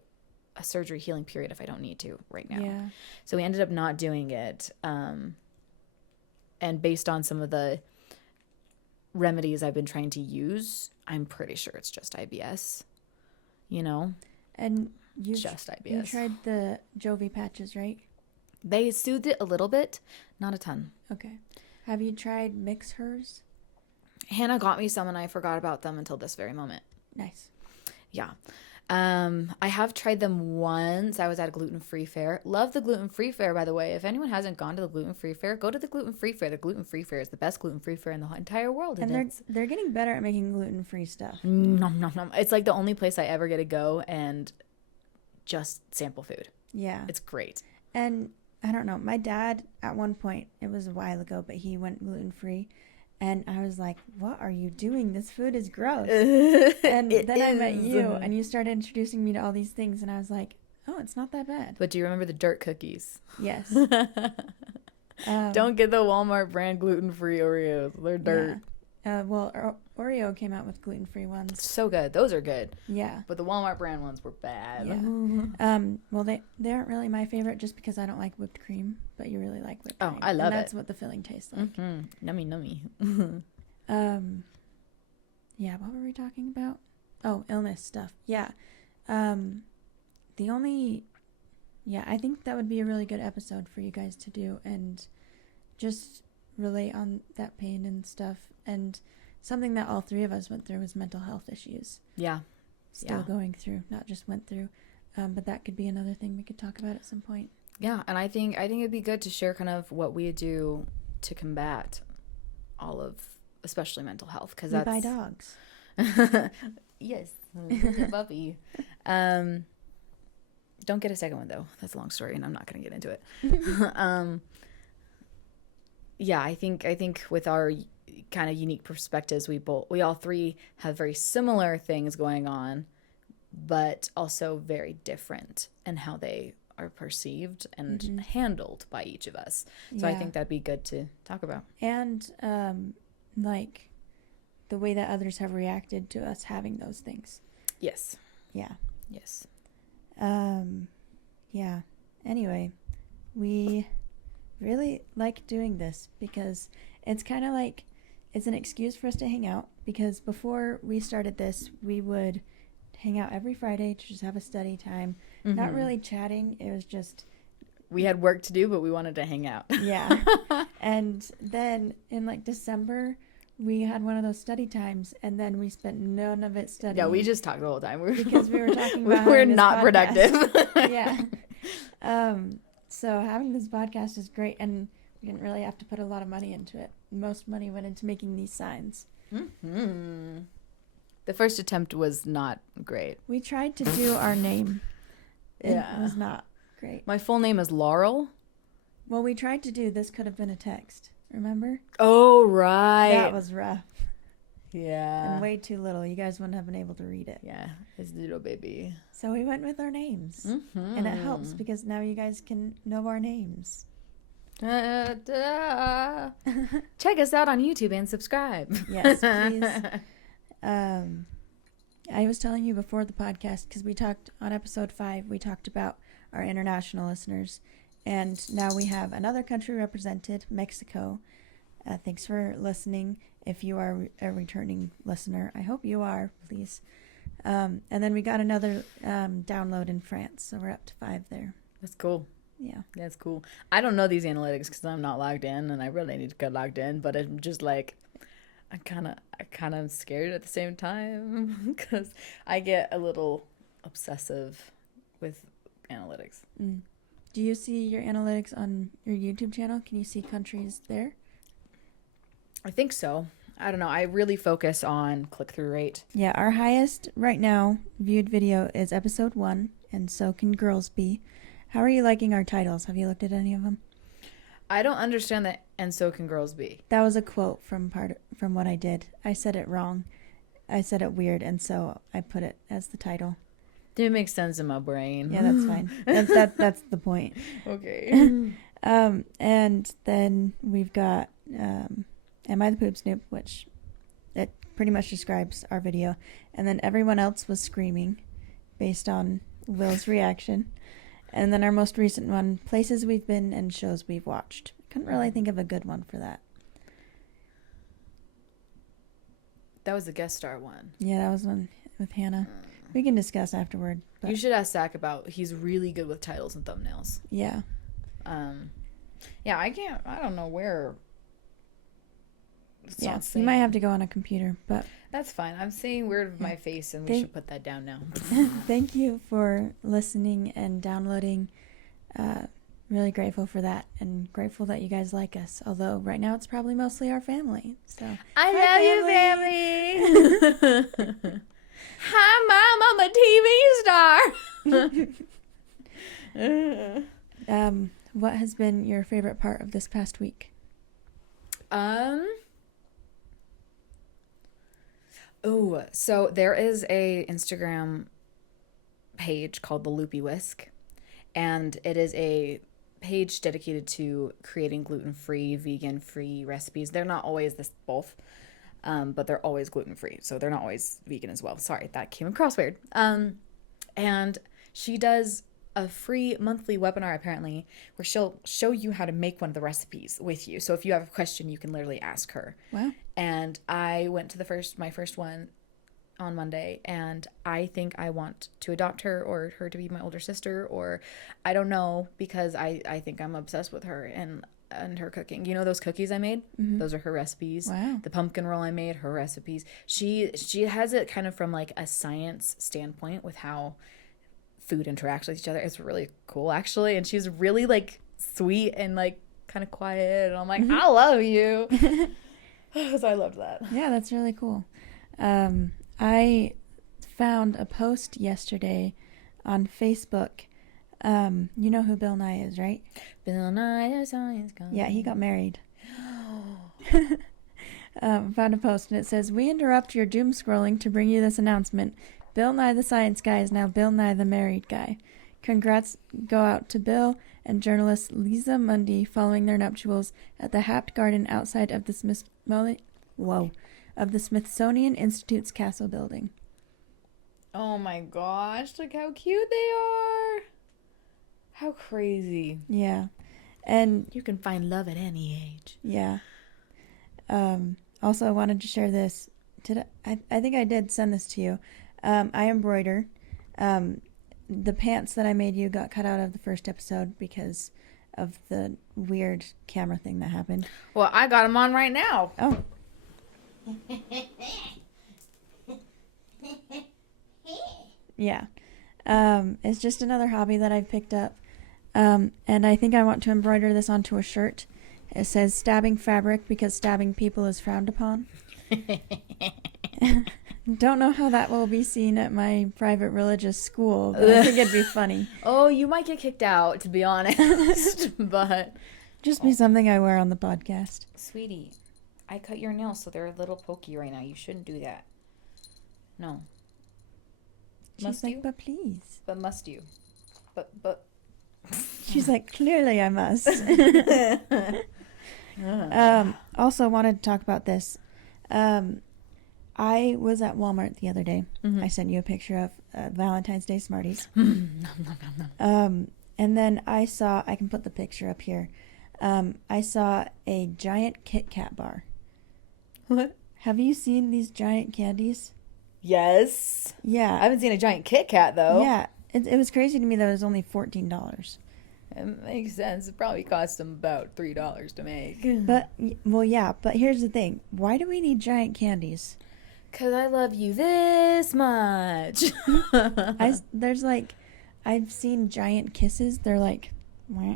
a surgery healing period if I don't need to right now. Yeah. So we ended up not doing it. And based on some of the remedies I've been trying to use, I'm pretty sure it's just IBS, you know? And you just IBS. You tried the Jovi patches, right? They soothed it a little bit, not a ton. Okay. Have you tried Mix Hers? Hannah got me some and I forgot about them until this very moment. Nice. Yeah. I have tried them once. I was at a gluten-free fair. Love the gluten-free fair, by the way. If anyone hasn't gone to the gluten-free fair, go to the gluten-free fair. The gluten-free fair is the best gluten-free fair in the entire world. And they're getting better at making gluten-free stuff. Nom, nom, nom. It's like the only place I ever get to go and just sample food. Yeah. It's great. And I don't know. My dad, at one point, it was a while ago, but he went gluten-free. And I was like, what are you doing? This food is gross. And then I met you, and you started introducing me to all these things. And I was like, oh, it's not that bad. But do you remember the dirt cookies? Yes. Don't get the Walmart brand gluten-free Oreos. They're dirt. Yeah. Oreo came out with gluten-free ones. So good. Those are good. Yeah. But the Walmart brand ones were bad. Yeah. Well, they aren't really my favorite just because I don't like whipped cream, but you really like whipped cream. Oh, I love it. That's what the filling tastes like. Mm-hmm. Nummy, nummy. Yeah, what were we talking about? Oh, illness stuff. Yeah. I think that would be a really good episode for you guys to do and just relate on that pain and stuff. And something that all three of us went through was mental health issues. Yeah. Still going through, not just went through. But that could be another thing we could talk about at some point. Yeah, and I think it'd be good to share kind of what we do to combat all of, especially mental health, because that's... We buy dogs. Yes, puppy. Don't get a second one though. That's a long story, and I'm not going to get into it. Yeah, I think with our kind of unique perspectives, we all three have very similar things going on, but also very different in how they are perceived and handled by each of us. So I think that'd be good to talk about. And like the way that others have reacted to us having those things. Yes. Yeah. Yes. Yeah. Anyway, we really like doing this because it's kind of like it's an excuse for us to hang out, because before we started this, we would hang out every Friday to just have a study time. Not really chatting. It was just... We had work to do, but we wanted to hang out. Yeah. And then in like December, we had one of those study times, and then we spent none of it studying. Yeah, we just talked the whole time. Because we were talking about we're having this not podcast. productive. Yeah. So having this podcast is great, and we didn't really have to put a lot of money into it. Most money went into making these signs. The first attempt was not great. We tried to do our name. It Yeah. was not great. My full name is Laurel. Well, we tried to do This Could Have Been a Text. Remember? Oh, right. That was rough. Yeah. And way too little. You guys wouldn't have been able to read it. Yeah, his little baby. So we went with our names. And it helps because now you guys can know our names. Check us out on YouTube and subscribe. Yes, please. I was telling you before the podcast, because we talked on episode 5, we talked about our international listeners. And now we have another country represented, Mexico. Thanks for listening. If you are a returning listener, I hope you are, please. And then we got another download in France, so we're up to 5 there. That's cool. Yeah. That's cool. I don't know these analytics because I'm not logged in, and I really need to get logged in. But I'm just like, I kind of scared at the same time because I get a little obsessive with analytics. Do you see your analytics on your YouTube channel? Can you see countries there? I think so. I don't know. I really focus on click-through rate. Yeah, our highest right now viewed video is episode 1, and so can girls be. How are you liking our titles? Have you looked at any of them? I don't understand that, and so can girls be. That was a quote from what I did. I said it wrong. I said it weird, and so I put it as the title. It makes sense in my brain. Yeah, that's fine. That's the point. Okay. And then we've got Am I the Poop Snoop, which it pretty much describes our video. And then everyone else was screaming based on Will's reaction. And then our most recent one, Places We've Been and Shows We've Watched. Couldn't really think of a good one for that. That was the guest star one. Yeah, that was one with Hannah. We can discuss afterward. But You should ask Zach about. He's really good with titles and thumbnails. yeah. Yeah, I don't know where. It's Yeah, not you saying. might have to go on a computer, but That's fine. I'm saying weird with my face, and we Thank- should put that down now. thank you for listening and downloading. Really grateful for that, and grateful that you guys like us. Although right now it's probably mostly our family. So I Hi, love you, family. Hi, Mom. I'm a TV star. What has been your favorite part of this past week? Oh, so there is a Instagram page called The Loopy Whisk, and it is a page dedicated to creating gluten-free, vegan-free recipes. They're not always both, but they're always gluten-free, so they're not always vegan as well. Sorry, that came across weird. And she does a free monthly webinar, apparently, where she'll show you how to make one of the recipes with you. So if you have a question, you can literally ask her. Wow. And I went to my first one on Monday, and I think I want to adopt her or her to be my older sister, or I don't know, because I think I'm obsessed with her and her cooking. You know those cookies I made? Mm-hmm. Those are her recipes. Wow. The pumpkin roll I made, her recipes. She has it kind of from like a science standpoint with how food interacts with each other. It's really cool, actually, and she's really like sweet and like kind of quiet, and I'm like, I love you. So I loved that. Yeah, that's really cool. I found a post yesterday on Facebook. You know who Bill Nye is, right? Bill Nye the Science Guy. Yeah, he got married. Found a post and it says, "We interrupt your doom scrolling to bring you this announcement. Bill Nye the Science Guy is now Bill Nye the Married Guy. Congrats go out to Bill and journalist Lisa Mundy following their nuptials at the Hapt Garden outside of the Smithsonian Institute's Castle building." Oh my gosh, look how cute they are. How crazy. Yeah. And you can find love at any age. yeah. Also, I wanted to share this. I think I did send this to you. I embroider. The pants that I made you got cut out of the first episode because of the weird camera thing that happened. Well, I got them on right now. Oh. Yeah. It's just another hobby that I've picked up. And I think I want to embroider this onto a shirt. It says stabbing fabric because stabbing people is frowned upon. Don't know how that will be seen at my private religious school, but I think it'd be funny. Oh, you might get kicked out, to be honest. But just be something I wear on the podcast. Sweetie, I cut your nails so they're a little pokey right now. You shouldn't do that. No. She's Must like, you? but please. But must you? But. She's like, clearly I must. Also wanted to talk about this. I was at Walmart the other day. Mm-hmm. I sent you a picture of Valentine's Day Smarties. And then I saw, I can put the picture up here. I saw a giant Kit Kat bar. What? Have you seen these giant candies? Yes. Yeah. I haven't seen a giant Kit Kat, though. Yeah. It was crazy to me that it was only $14. It makes sense. It probably cost them about $3 to make. But, well, yeah. But here's the thing. Why do we need giant candies? Because I love you this much. There's like, I've seen giant kisses. They're like, wah,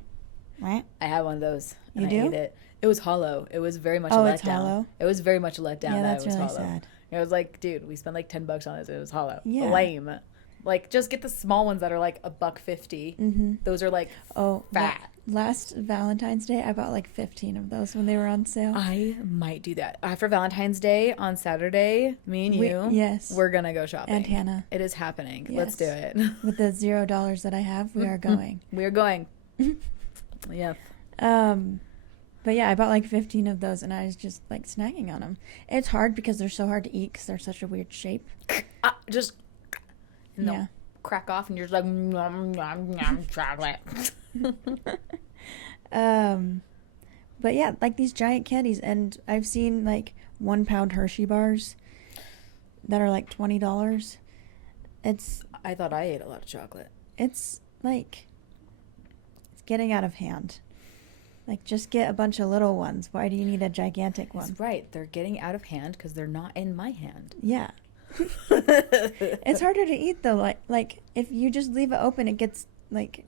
wah. I had one of those. You And do? I ate it. It was hollow. It was very much a Oh, letdown. it's hollow? It was very much a letdown Yeah, that that's it was really hollow. sad. It was like, dude, we spent like $10 on this. It was hollow. Yeah. Lame. Like, just get the small ones that are like $1.50. Mm-hmm. Those are like Oh, fat. Last Valentine's Day, I bought like 15 of those when they were on sale. I might do that. After Valentine's Day on Saturday, me and you, yes. we're going to go shopping. And Hannah. It is happening. Yes. Let's do it. With the $0 that I have, we are going. We're going. Yep. But yeah, I bought like 15 of those and I was just like snagging on them. It's hard because they're so hard to eat because they're such a weird shape. Just Yeah. crack off and you're just like, nom, nom, nom, chocolate. But yeah, like these giant candies, and I've seen like 1 pound Hershey bars that are like $20. I thought I ate a lot of chocolate. It's like, it's getting out of hand. Like, just get a bunch of little ones. Why do you need a gigantic one? That's right. They're getting out of hand because they're not in my hand. Yeah. It's harder to eat though. Like if you just leave it open, it gets like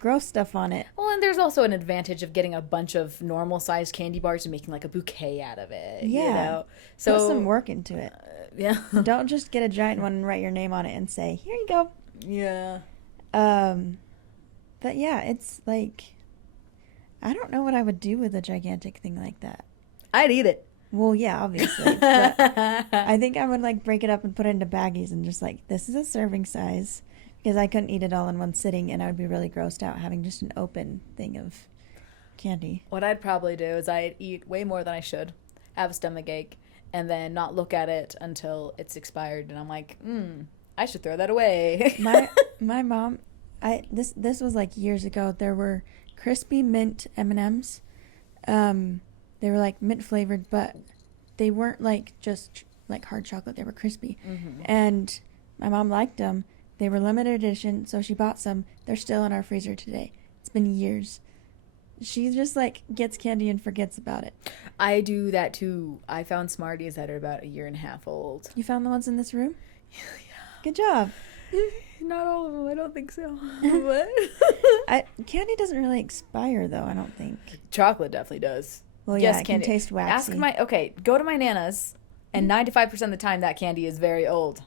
gross stuff on it. Well, and there's also an advantage of getting a bunch of normal sized candy bars and making like a bouquet out of it. Yeah. You know? So put some work into it. Yeah. Don't just get a giant one and write your name on it and say, "Here you go." Yeah. But yeah, it's like, I don't know what I would do with a gigantic thing like that. I'd eat it. Well, yeah, obviously. But I think I would like break it up and put it into baggies and just like, this is a serving size. Because I couldn't eat it all in one sitting and I would be really grossed out having just an open thing of candy. What I'd probably do is I'd eat way more than I should, have a stomach ache, and then not look at it until it's expired. And I'm like, I should throw that away. My mom, this was like years ago. There were crispy mint M&Ms. They were like mint flavored, but they weren't like just like hard chocolate. They were crispy. Mm-hmm. And my mom liked them. They were limited edition, so she bought some. They're still in our freezer today. It's been years. She just like gets candy and forgets about it. I do that too. I found Smarties that are about 1.5 years old. You found the ones in this room? Yeah. Good job. Not all of them. I don't think so. What? Candy doesn't really expire though, I don't think. Chocolate definitely does. Well, Yes, yeah, it candy. can taste waxy. Go to my Nana's, and 95% of the time that candy is very old.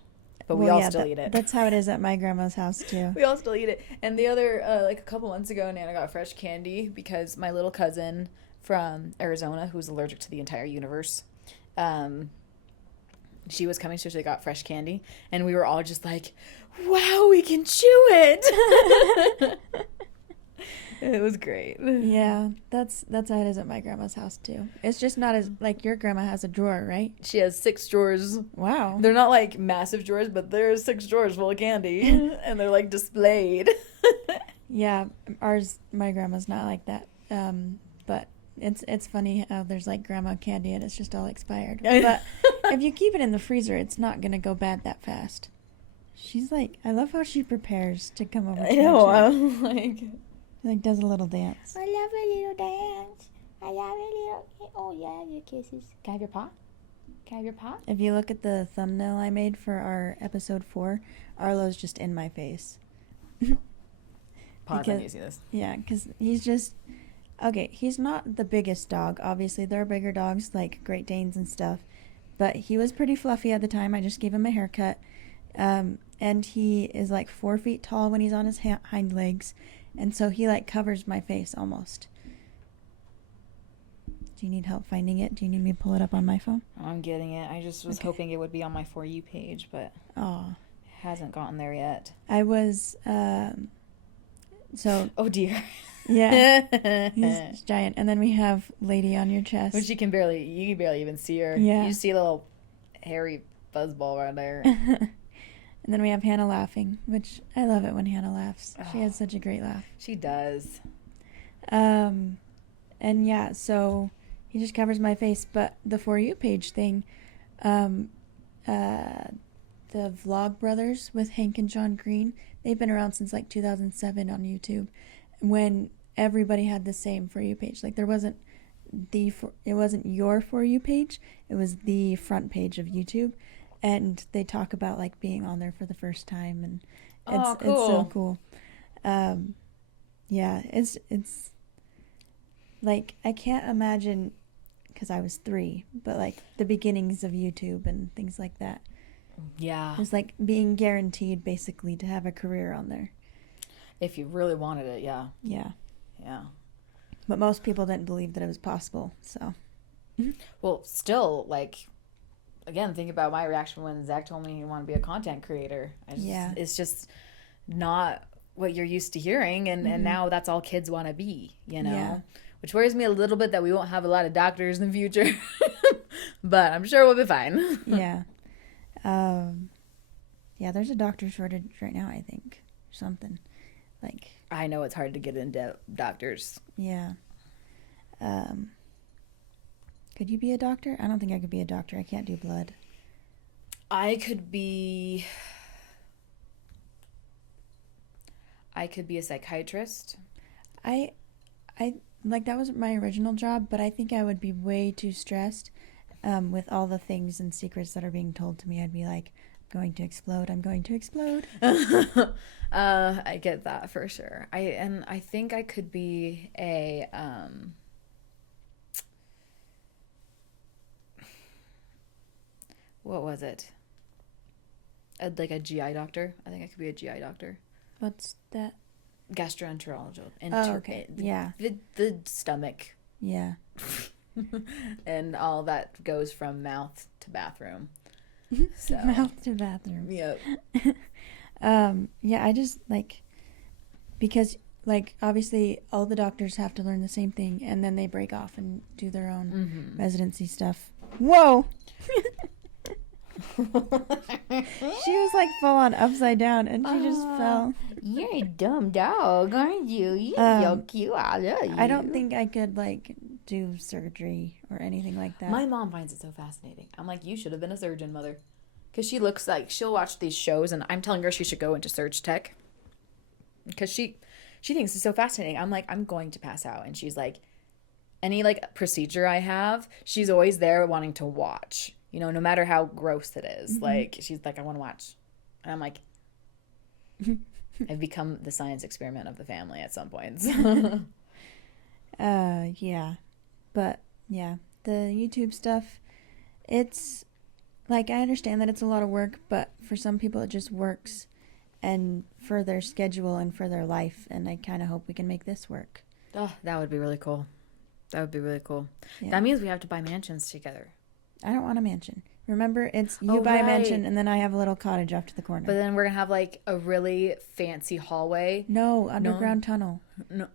But we all still eat it. That's how it is at my grandma's house too. We all still eat it. And the other, like a couple months ago, Nana got fresh candy because my little cousin from Arizona, who's allergic to the entire universe, she was coming, so she got fresh candy. And we were all just like, wow, we can chew it. It was great. Yeah, that's how it is at my grandma's house too. It's just not as like your grandma has a drawer, right? She has 6 drawers. Wow. They're not like massive drawers, but there's 6 drawers full of candy. And they're like displayed. Yeah, my grandma's not like that. But it's funny how there's like grandma candy and it's just all expired. But if you keep it in the freezer, it's not gonna go bad that fast. She's like, I love how she prepares to come over. I know. I'm like does a little dance. I love a little dance. I love a little. Oh yeah, your kisses. Can I have your paw? Can I have your paw? If you look at the thumbnail I made for our episode 4, Arlo's just in my face. Pause. I need to see this. Yeah, because he's just okay. He's not the biggest dog. Obviously, there are bigger dogs like Great Danes and stuff, but he was pretty fluffy at the time. I just gave him a haircut, and he is like 4 feet tall when he's on his hind legs, and so he like covers my face almost. Do you need help finding it? Do you need me to pull it up on my phone? I'm getting it. I just was hoping it would be on my For You page, but it hasn't gotten there yet. I was so. Oh dear. Yeah, he's giant. And then we have Lady on your chest. Which you can barely even see her. Yeah. You see a little hairy fuzzball right there. And then we have Hannah laughing, which I love it when Hannah laughs. She has such a great laugh. She does. And yeah, so he just covers my face. But the For You page thing, the Vlog Brothers with Hank and John Green, they've been around since like 2007 on YouTube, when everybody had the same For You page. Like it wasn't your For You page, it was the front page of YouTube, and they talk about like being on there for the first time, and it's so cool. Yeah, it's like I can't imagine, because I was 3, but like the beginnings of YouTube and things like that. Yeah. It's like being guaranteed basically to have a career on there. If you really wanted it, yeah. Yeah. Yeah. But most people didn't believe that it was possible, so. Well, still, like, again, think about my reaction when Zach told me he wanted to be a content creator. It's just not what you're used to hearing, and now that's all kids want to be, you know? Yeah. Which worries me a little bit that we won't have a lot of doctors in the future. But I'm sure we'll be fine. Yeah. Yeah, there's a doctor shortage right now, I think. Something. Like, I know it's hard to get into doctors. Yeah. Could you be a doctor? I don't think I could be a doctor. I can't do blood. I could be a psychiatrist. I like, that was my original job, but I think I would be way too stressed with all the things and secrets that are being told to me. I'd be like, I'm going to explode. I get that for sure. I think I could be a what was it? Like a GI doctor. I think I could be a GI doctor. What's that? Gastroenterologist. Okay. Yeah. The stomach. Yeah. And all that goes from mouth to bathroom. So. Mouth to bathroom. Yep. Yeah, I just like, because like obviously all the doctors have to learn the same thing, and then they break off and do their own residency stuff. Whoa. She was like full on upside down, and she just fell. You're a dumb dog, aren't you? You're so cute. I love you. I don't think I could like do surgery or anything like that. My mom finds it so fascinating. I'm like, you should have been a surgeon, mother. Because she looks like she'll watch these shows, and I'm telling her she should go into surge tech. Because she thinks it's so fascinating. I'm like, I'm going to pass out. And she's like, any like procedure I have, she's always there wanting to watch. You know, no matter how gross it is. Like, she's like, I want to watch. And I'm like, I've become the science experiment of the family at some points. Yeah. But, yeah, the YouTube stuff, it's, like, I understand that it's a lot of work, but for some people it just works, and for their schedule and for their life, and I kind of hope we can make this work. Oh, that would be really cool. That would be really cool. Yeah. That means we have to buy mansions together. I don't want a mansion. Remember, it's you buy a mansion, and then I have a little cottage off to the corner. But then we're going to have, like, a really fancy hallway. No, underground tunnel. No,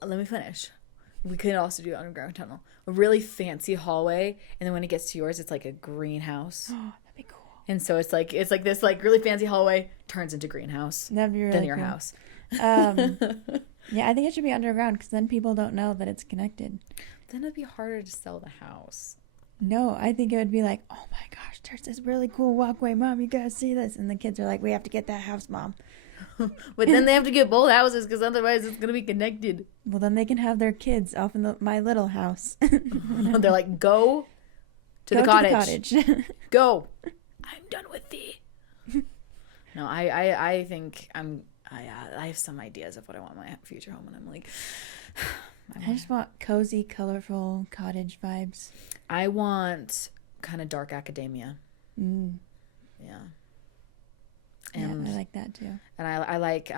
let me finish. We could also do underground tunnel. A really fancy hallway, and then when it gets to yours, it's like a greenhouse. Oh, that'd be cool. And so it's like this like really fancy hallway turns into greenhouse. That'd be really then your cool. house. Yeah, I think it should be underground because then people don't know that it's connected. Then it'd be harder to sell the house. No, I think it would be like, oh my gosh, there's this really cool walkway, Mom, you gotta see this. And the kids are like, we have to get that house, Mom. But then they have to get both houses because otherwise it's going to be connected. Well, then they can have their kids off in my little house. They're like, go to the cottage. Go. I'm done with thee. No, I think I have some ideas of what I want my future home, and I'm like, I just want cozy, colorful cottage vibes. I want kind of dark academia. Mm. Yeah. And yeah, I like that too. And I like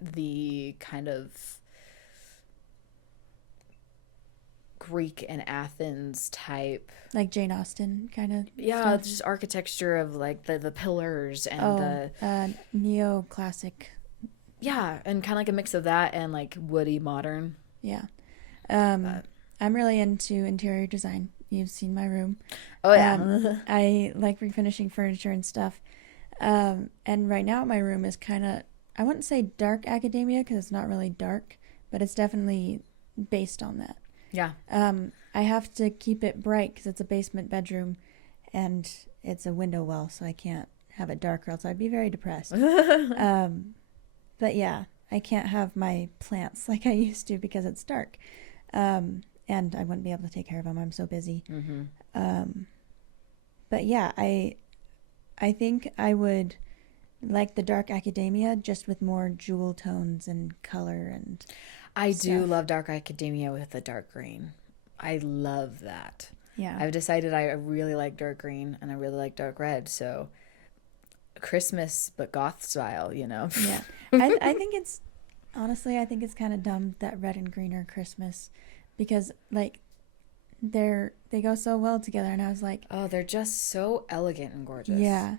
the kind of Greek and Athens type, like Jane Austen kind of. Yeah, stuff. just architecture of like the pillars and the neoclassic. Yeah, and kind of like a mix of that and like woody modern. Yeah. I'm really into interior design. You've seen my room. Oh yeah. I like refinishing furniture and stuff. And right now my room is kind of, I wouldn't say dark academia because it's not really dark, but it's definitely based on that. Yeah. I have to keep it bright because it's a basement bedroom and it's a window well, so I can't have it dark or else I'd be very depressed. But yeah, I can't have my plants like I used to because it's dark. And I wouldn't be able to take care of them. I'm so busy. Mm-hmm. But yeah, I think I would like the dark academia just with more jewel tones and color and I stuff. do love dark academia with the dark green. I love that. Yeah. I've decided I really like dark green and I really like dark red. So Christmas, but goth style, you know? Yeah. I think it's, honestly, I think it's kind of dumb that red and green are Christmas because, like, they go so well together. And I was like... Oh, they're just so elegant and gorgeous. Yeah.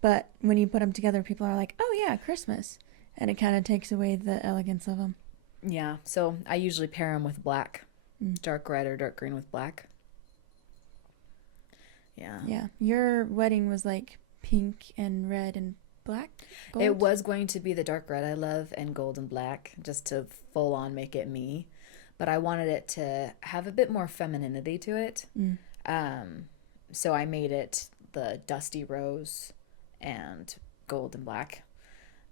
But when you put them together, people are like, oh, yeah, Christmas. And it kind of takes away the elegance of them. Yeah. So I usually pair them with black. Dark red or dark green with black. Yeah. Yeah. Your wedding was, like, pink and red and black? Gold? It was going to be the dark red I love and gold and black just to full on make it me. But I wanted it to have a bit more femininity to it. So I made it the dusty rose and gold and black.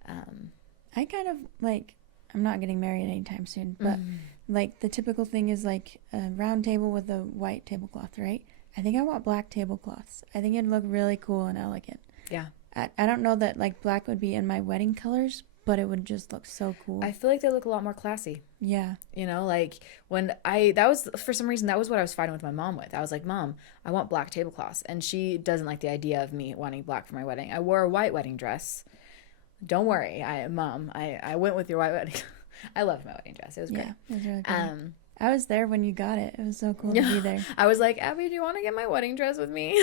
I kind of like, I'm not getting married anytime soon, but like the typical thing is like a round table with a white tablecloth, right? I think I want black tablecloths. I think it'd look really cool and elegant. Yeah. I don't know that like black would be in my wedding colors, but it would just look so cool. I feel like they look a lot more classy. Yeah. You know, like for some reason, that was what I was fighting with my mom with. I was like, Mom, I want black tablecloths. And she doesn't like the idea of me wanting black for my wedding. I wore a white wedding dress. Don't worry, Mom, I went with your white wedding. I loved my wedding dress. It was great. Yeah, it was really cool. I was there when you got it. It was so cool to be there. I was like, Abby, do you want to get my wedding dress with me?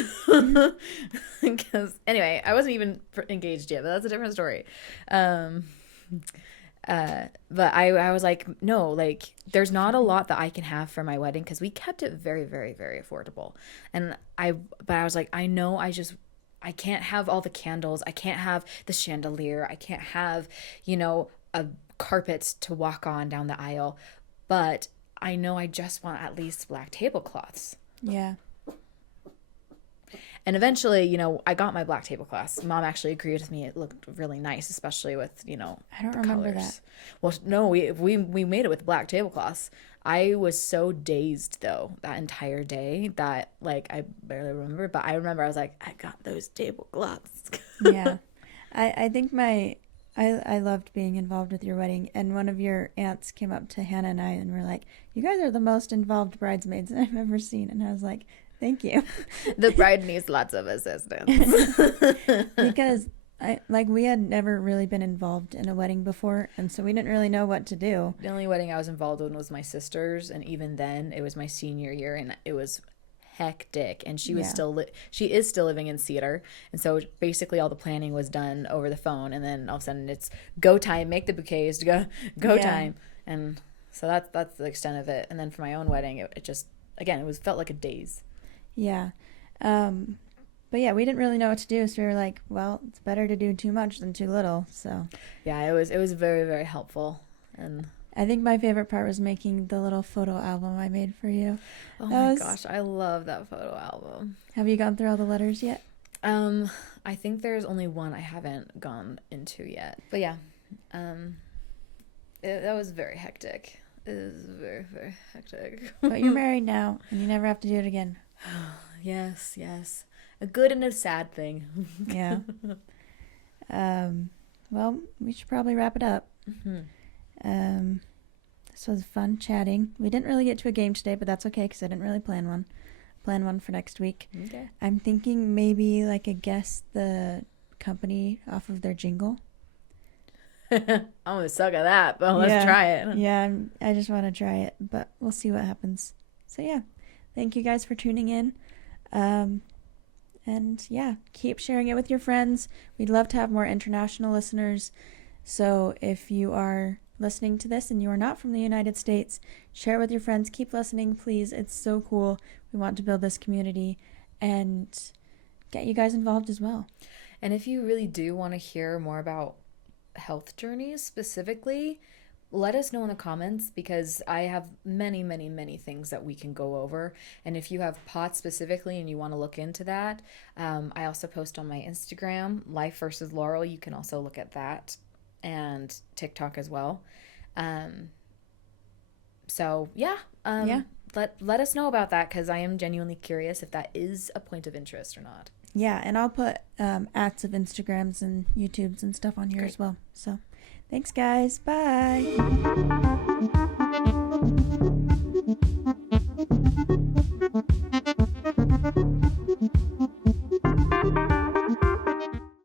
Because anyway, I wasn't even engaged yet, but that's a different story. But I was like, no, like there's not a lot that I can have for my wedding because we kept it very, very, very affordable. But I was like, I know I can't have all the candles. I can't have the chandelier. I can't have, a carpet to walk on down the aisle. But I know I just want at least black tablecloths. Yeah. And eventually, I got my black tablecloths. Mom actually agreed with me. It looked really nice, especially with, I don't remember colors. That. Well, no, we made it with black tablecloths. I was so dazed, though, that entire day that, like, I barely remember. But I remember I was like, I got those tablecloths. Yeah. I think I loved being involved with your wedding. And one of your aunts came up to Hannah and I and were like, you guys are the most involved bridesmaids I've ever seen. And I was like, thank you. The bride needs lots of assistance. Because we had never really been involved in a wedding before, and so we didn't really know what to do. The only wedding I was involved in was my sister's, and even then, it was my senior year, and it was hectic. And she was she is still living in Cedar, and so basically all the planning was done over the phone, and then all of a sudden it's go time, make the bouquets, go time, and so that's the extent of it. And then for my own wedding, it just again felt like a daze. Yeah. But yeah, we didn't really know what to do, so we were like, well, it's better to do too much than too little. So Yeah, it was very, very helpful. And I think my favorite part was making the little photo album I made for you. oh my gosh, I love that photo album. Have you gone through all the letters yet? I think there's only one I haven't gone into yet. But yeah, that was very hectic. It was very, very hectic. But you're married now, and you never have to do it again. Yes. A good and a sad thing. Yeah. Well, we should probably wrap it up. Mm-hmm. This was fun chatting. We didn't really get to a game today, but that's okay because I didn't really plan one. Plan one for next week. Okay. I'm thinking maybe like a guess the company off of their jingle. I'm gonna suck at that, but let's try it. Yeah, I just want to try it, but we'll see what happens. So yeah, thank you guys for tuning in. And yeah, keep sharing it with your friends. We'd love to have more international listeners. So if you are listening to this and you are not from the United States, share it with your friends. Keep listening, please. It's so cool. We want to build this community and get you guys involved as well. And if you really do want to hear more about health journeys specifically, let us know in the comments, because I have many, many, many things that we can go over. And if you have POTS specifically and you want to look into that, I also post on my Instagram, Life versus Laurel. You can also look at that, and TikTok as well. So yeah, let us know about that, because I am genuinely curious if that is a point of interest or not. Yeah, and I'll put ats of Instagrams and YouTubes and stuff on here as well. So thanks, guys. Bye.